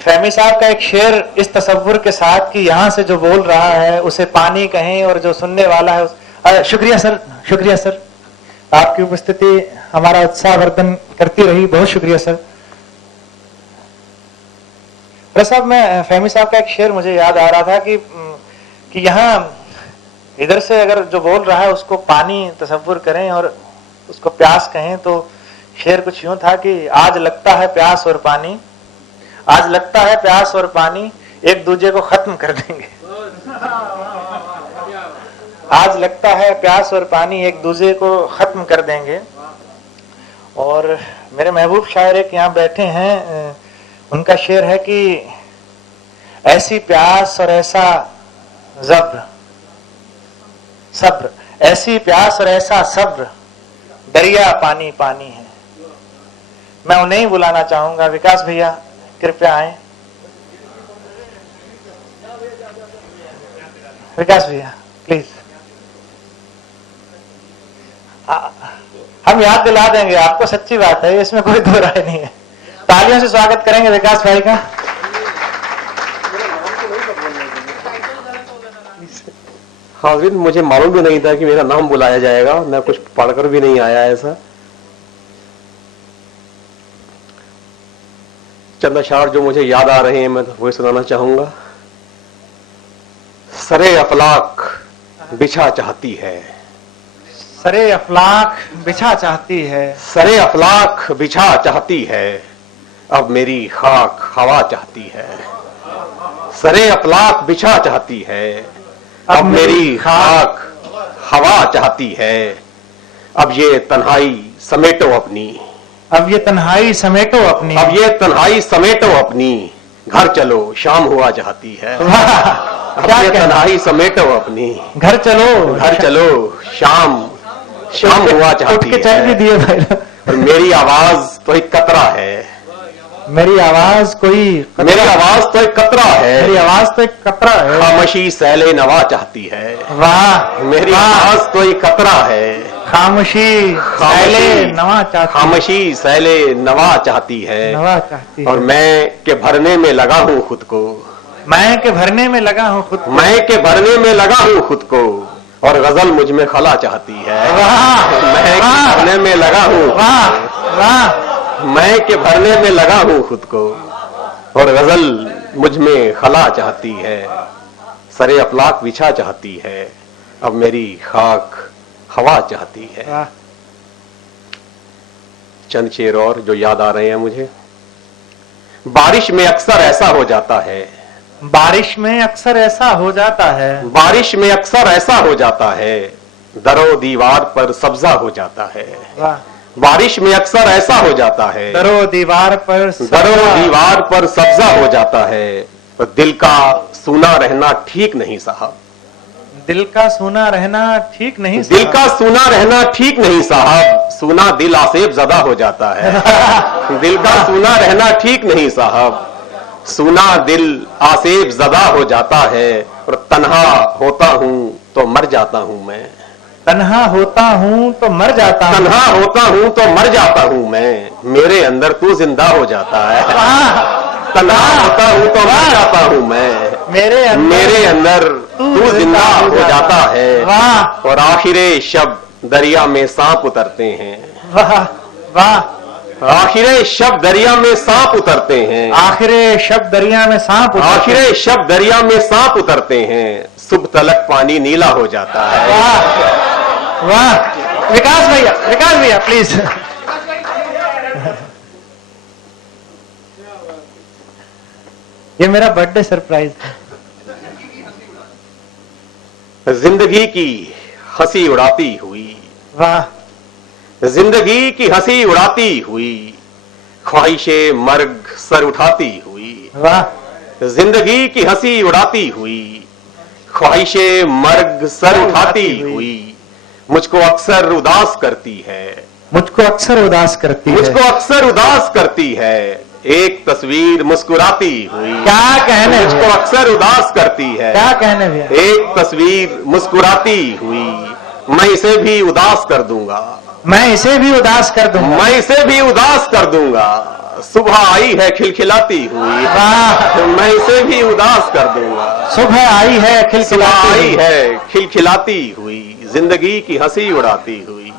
फहमी साहब का एक शेर इस तसव्वुर के साथ कि यहाँ से जो बोल रहा है उसे पानी कहें और जो सुनने वाला है शुक्रिया सर, शुक्रिया सर, आपकी उपस्थिति हमारा उत्साहवर्धन करती रही, बहुत शुक्रिया सर। साहब मैं फहमी साहब का एक शेर मुझे याद आ रहा था कि यहाँ इधर से अगर जो बोल रहा है उसको पानी तसव्वुर करें और उसको प्यास कहें, तो शेर कुछ यूं था कि आज लगता है प्यास और पानी, आज लगता है प्यास और पानी एक दूजे को खत्म कर देंगे। आज लगता है प्यास और पानी एक दूसरे को खत्म कर देंगे। और मेरे महबूब शायर एक यहाँ बैठे हैं, उनका शेर है कि ऐसी प्यास और ऐसा ज़ब्र, सब्र, ऐसी प्यास और ऐसा सब्र, दरिया पानी पानी है। मैं उन्हें ही बुलाना चाहूंगा, विकास भैया कृपया आए। विकास भैया प्लीज, हम याद दिला देंगे आपको, सच्ची बात है, इसमें कोई दो राय नहीं है। तालियों से स्वागत करेंगे विकास भाई का। हाजिर, मुझे मालूम भी नहीं था कि मेरा नाम बुलाया जाएगा, मैं कुछ पढ़कर भी नहीं आया ऐसा। चंद अशार जो मुझे याद आ रहे हैं मैं तो वही सुनाना चाहूंगा। सरे अफलाक बिछा चाहती है, सरे अफलाक बिछा चाहती है, सरे अफलाक बिछा चाहती है, अब मेरी खाक हवा चाहती है। सरे अफलाक बिछा चाहती है, अब मेरी खाक हवा चाहती है। अब ये तन्हाई समेटो अपनी, अब ये तन्हाई समेटो अपनी, अब ये तन्हाई समेटो अपनी, घर चलो शाम हुआ चाहती है। अब ये तन्हाई समेटो अपनी, घर चलो, घर चलो शाम हुआ चाहती है। चल भी दिए भाई। और मेरी आवाज तो एक कतरा है, मेरी आवाज कोई, मेरी आवाज तो एक कतरा है, मेरी आवाज तो एक कतरा है, खामोशी सैले नवा चाहती है। वाह, मेरी आवाज तो एक कतरा है, खामोशी सैले नवा चाहती, खामोशी सैले नवा चाहती है, नवा चाहती है। और मैं के भरने में लगा हूँ खुद को, मैं के भरने में लगा हूँ खुद को, मैं के भरने में लगा हूँ खुद को, और गजल मुझ में खला चाहती है। मैं के भरने में लगा हूँ, वाह वाह, मैं के भरने में लगा हूँ खुद को, और गजल मुझ में खला चाहती है। सरे अफलाक बिछा चाहती है, अब मेरी खाक हवा चाहती है। चंद शेर और जो याद आ रहे हैं मुझे। बारिश में अक्सर ऐसा हो जाता है, बारिश में अक्सर ऐसा हो जाता है, बारिश में अक्सर ऐसा हो जाता है, दरो दीवार पर सब्जा हो जाता है। वाह, बारिश में अक्सर ऐसा हो जाता है, दरो दीवार पर सब्जा हो जाता है। दिल का सूना रहना ठीक नहीं साहब, दिल का सूना रहना ठीक नहीं, दिल का सूना रहना ठीक नहीं साहब, सूना दिल आसेब ज़दा हो जाता है। दिल का सूना रहना ठीक नहीं साहब, सूना दिल आसेब ज़दा हो जाता है। और तन्हा होता हूँ तो मर जाता हूँ मैं, तन्हा होता हूँ तो मर जाता हूँ, तन्हा होता हूँ तो मर जाता हूँ मैं, मेरे अंदर तू जिंदा हो जाता है। तन्हा होता हूँ तो मर जाता हूँ मैं, मेरे अंदर तू जिंदा हो जाता है। और आखिरे शब दरिया में सांप उतरते हैं, वाह वाह, आखिरे शब दरिया में सांप उतरते हैं, आखिरे शब दरिया में सांप, आखिरे शब दरिया में सांप उतरते हैं, सुबह तलक पानी नीला हो जाता है। वाह वाह, विकास भैया प्लीज। ये मेरा बर्थडे सरप्राइज था। जिंदगी की हंसी उड़ाती हुई, वाह, जिंदगी की हंसी उड़ाती हुई, ख्वाहिशे मर्ग सर उठाती हुई। वाह, जिंदगी की हंसी उड़ाती हुई, ख्वाहिशे मर्ग सर उठाती हुई, मुझको अक्सर उदास करती है, मुझको अक्सर उदास करती है, मुझको अक्सर उदास करती है, एक तस्वीर मुस्कुराती हुई। क्या कहने, मुझको अक्सर उदास करती है, क्या कहने भैया, एक तस्वीर मुस्कुराती हुई, मैं इसे भी उदास कर दूंगा, मैं इसे भी उदास कर दूंगा, मैं इसे भी उदास कर दूंगा, सुबह आई है खिलखिलाती हुई, वाह, मैं इसे भी उदास कर दूंगा। सुबह आई है सुबह खिलखिलाती आई हुई। है खिलखिलाती हुई, जिंदगी की हंसी उड़ाती हुई,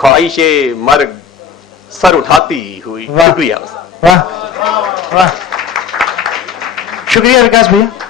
ख्वाहिशे मर्ग सर उठाती हुई। वाह। शुक्रिया। वाह वाह, शुक्रिया विकास भैया।